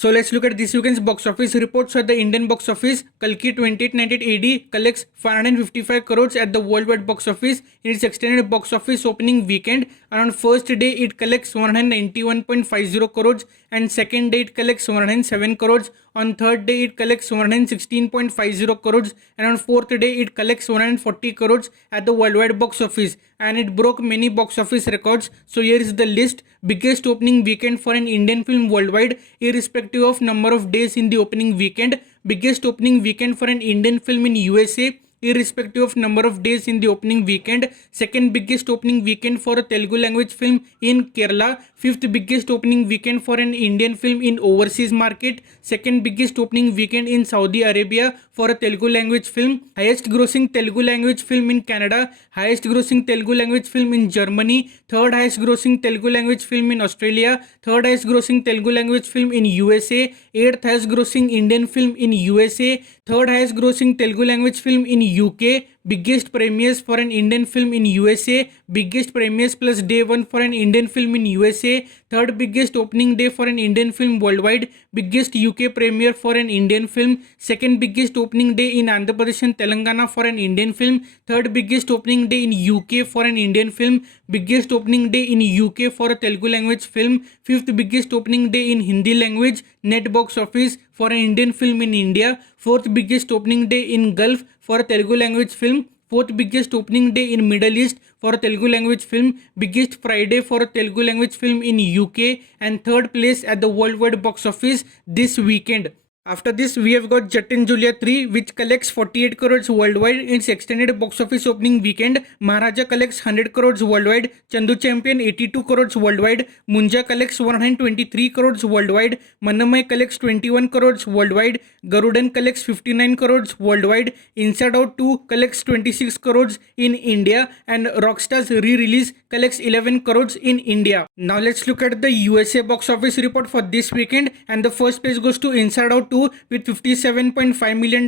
So let's look at this weekend's box office reports. At the Indian box office, Kalki 2898 AD collects 555 crores at the worldwide box office in its extended box office opening weekend. And on first day, it collects 191.50 crores, and second day it collects 107 crores. On third day, it collects 116.50 crores, and on fourth day, it collects 140 crores at the worldwide box office. And it broke many box office records. So here is the list: biggest opening weekend for an Indian film worldwide, irrespective of number of days in the opening weekend. Biggest opening weekend for an Indian film in USA, irrespective of number of days in the opening weekend. Second biggest opening weekend for a Telugu language film in Kerala. Fifth biggest opening weekend for an Indian film in overseas market. Second biggest opening weekend in Saudi Arabia for a Telugu language film. Highest grossing Telugu language film in Canada. Highest grossing Telugu language film in Germany. Third highest grossing Telugu language film in Australia. Third highest grossing Telugu language film in USA. Eighth highest grossing Indian film in USA. Third highest grossing Telugu language film in UK. Biggest premieres for an Indian film in USA. Biggest premieres plus day one for an Indian film in USA. Third biggest opening day for an Indian film worldwide. Biggest UK premiere for an Indian film. Second biggest opening day in Andhra Pradesh and Telangana for an Indian film. Third biggest opening day in UK for an Indian film. Biggest opening day in UK for a Telugu language film. Fifth biggest opening day in Hindi language net box office for an Indian film in India. Fourth biggest opening day in Gulf for a Telugu language film. Fourth biggest opening day in Middle East for a Telugu language film. Biggest Friday for a Telugu language film in UK, and third place at the worldwide box office this weekend. After this, we have got Jet and Julia 3, which collects 48 crores worldwide in its extended box office opening weekend. Maharaja collects 100 crores worldwide. Chandu Champion 82 crores worldwide. Munja collects 123 crores worldwide. Mannamai collects 21 crores worldwide. Garudan collects 59 crores worldwide. Inside Out 2 collects 26 crores in India, and Rockstar's re-release collects 11 crores in India. Now let's look at the USA box office report for this weekend, and the first place goes to Inside Out 2 with $57.5 million.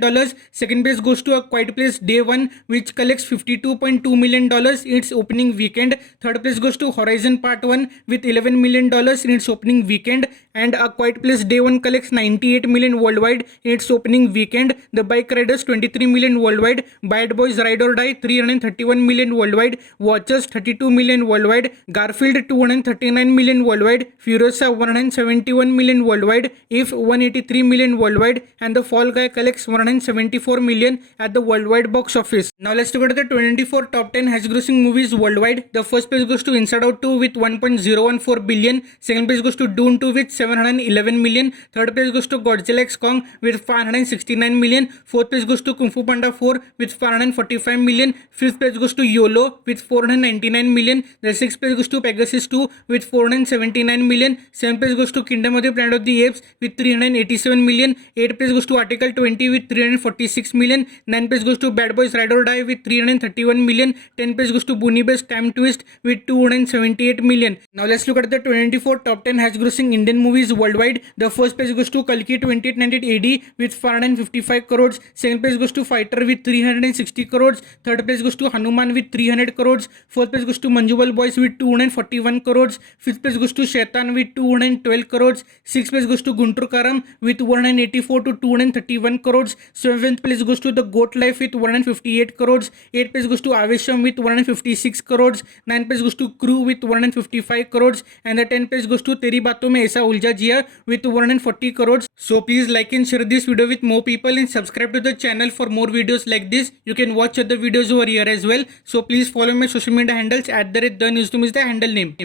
Second place goes to A Quiet Place Day 1, which collects $52.2 million in its opening weekend. Third place goes to Horizon Part 1 with $11 million in its opening weekend, and A Quiet Place Day 1 collects $98 million worldwide in its opening weekend. The Bike Riders $23 million worldwide. Bad Boys Ride or Die $331 million worldwide. Watchers $32 million worldwide. Garfield $239 million worldwide. Furiosa $171 million worldwide. If $183 million worldwide, and The Fall Guy collects $174 million at the worldwide box office. Now let's look at the 24 top 10 highest grossing movies worldwide. The first place goes to Inside Out 2 with 1.014 billion. Second place goes to Dune 2 with 711 million. Third place goes to Godzilla X Kong with 569 million. Fourth place goes to Kung Fu Panda 4 with 545 million. Fifth place goes to YOLO with 499 million. The sixth place goes to Pegasus 2 with 479 million. Seventh place goes to Kingdom of the Planet of the Apes with 387 million. 8th place goes to Article 20 with 346 million. 9th place goes to Bad Boys Ride or Die with 331 million. 10th place goes to Booney Best Time Twist with 278 million. Now let's look at the 24 top 10 highest grossing Indian movies worldwide. The first place goes to Kalki 2898 AD with 455 crores. Second place goes to Fighter with 360 crores. Third place goes to Hanuman with 300 crores. Fourth place goes to Manjuval Boys with 241 crores. Fifth place goes to Shaitan with 212 crores. Sixth place goes to Guntur Karam with 184 to 231 crores. Seventh place goes to The Goat Life with 158 crores. Eighth place goes to Avesham with 156 crores. Ninth place goes to Crew with 155 crores, and the 10th place goes to Teri Baaton Mein Aisa Ulja Jiya with 140 crores. So please like and share this video with more people, and subscribe to the channel for more videos like this. You can watch other videos over here as well. So please follow my social media handles @the News to miss the handle name.